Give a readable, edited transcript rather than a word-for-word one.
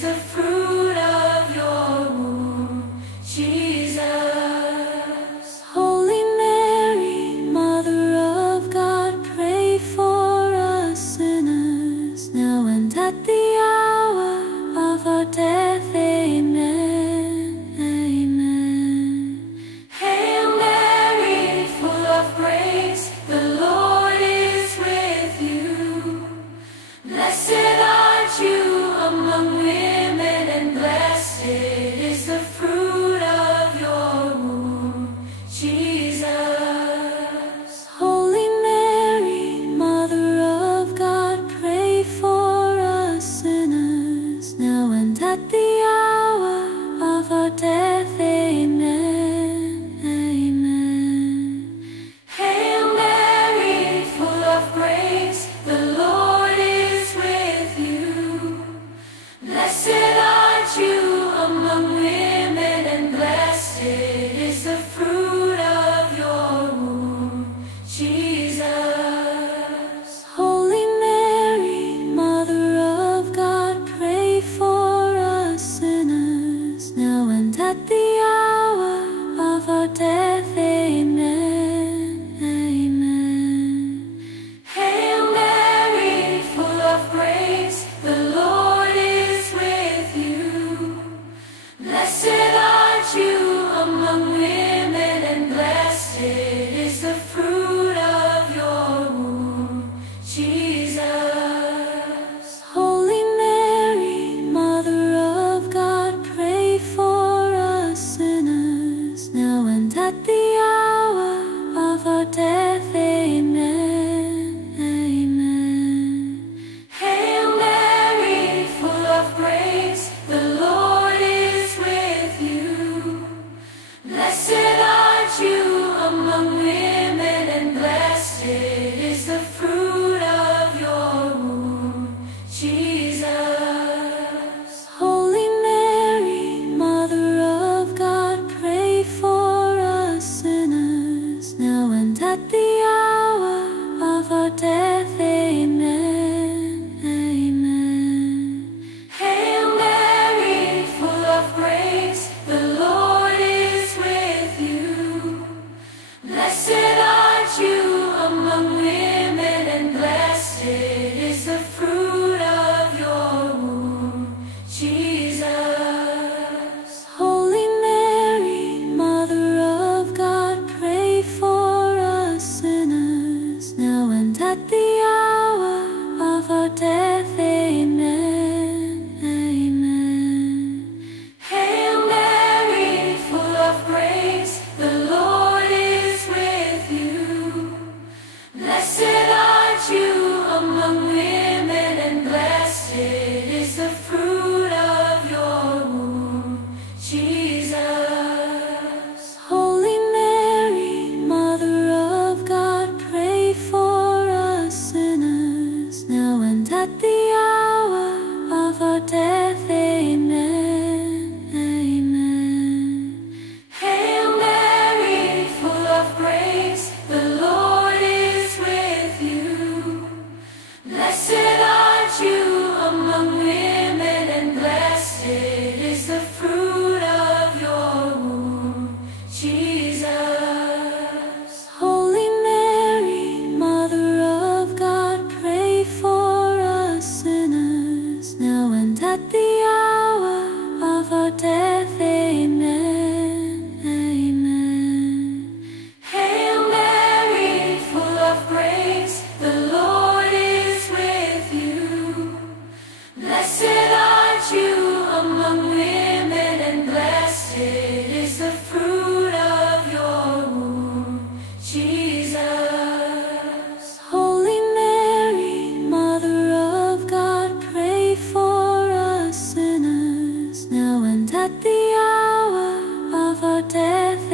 is the fruit of your womb, Jesus. Holy Mary, Mother of God, pray for us sinners, now and at the hour of our death. Amen. Amen. Hail Mary, full of grace, the Lord is with you. Blessed art you among women, and blessed is the fruit of your womb, Jesus. Holy Mary, Mother of God, pray for us sinners, now and at the hour of our death. Amen. Amen. Hail Mary, full of grace, the Lord is with you. Blessed art you among women, and blessed is the fruit of your womb, Jesus. Holy Mary, Mother of God, pray for us sinners, now and at the hour of our death. Amen. Amen. Hail Mary, full of grace, the Lord is with you. Blessed art you among women, and blessed is the fruit of your womb, Jesus. Holy Mary, Mother of God, pray for us sinners, now and at the hour of our death. Amen. Amen. Hail Mary, full of grace, the Lord is with you. Blessed art you among women, and blessed is the fruit of your womb, Jesus. Holy Mary, Mother of God, pray for us sinners, now and at the hour of our death. Amen. Amen. Hail Mary, full of grace, the Lord is with you. Blessed art you among women, and blessed is the fruit of your womb, Jesus. Holy Mary, Mother of God, pray for us sinners, now and at the hour of our death. Amen. Amen. Hail Mary, full of grace, the Lord is with you. Blessed art you among women, and blessed is the fruit of your womb, Jesus. Holy Mary, Mother of God, pray for us sinners, now and at the hour of our death. Amen. Amen. Hail Mary, full of grace, the Lord is with you. Blessed art you among women, and blessed is the fruit of your womb, Jesus. Holy Mary, Mother of God, pray for us sinners, now and at the hour of our death. Amen. Amen. Hail Mary, full of grace, the Lord is with you. Blessed art you among women, and blessed is the fruit of your womb, Jesus. Holy Mary, Mother of God, pray for us sinners, now and at the hour of our death.